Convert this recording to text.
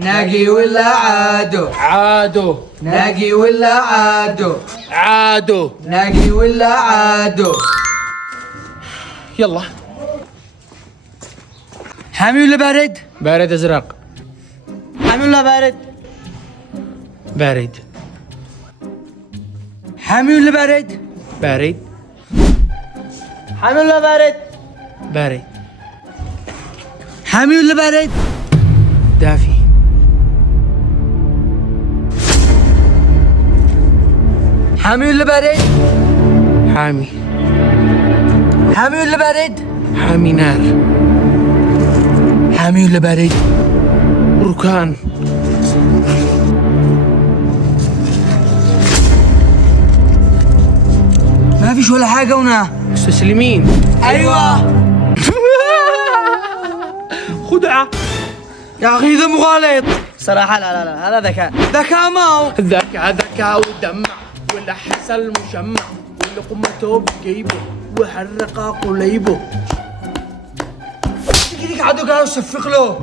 ناقي ولا عادو؟ عادو. ناقي ولا عادو؟ عادو. ناقي ولا عادو؟ يلا. حامي ولا بارد؟ بارد ازرق. حامي ولا بارد؟ بارد. حامي ولا بارد؟ بارد. حامي ولا بارد؟ بارد. حامي ولا بارد؟ دافي. حامي ولا بارد؟ حامي. حامي ولا بارد؟ حامي نار. حامي ولا بارد؟ بركان. ما فيش ولا حاجة هنا. مستسلمين. أيوة. خدعة. يا أخي ده مغالط. صراحة لا هذا ذكاء. ذكاء ما هو. ذكاء ودمع ولا حصل مشمع ولقمته بجيبه وحرق قليبه. تجيك عدو قاعد يصفق له.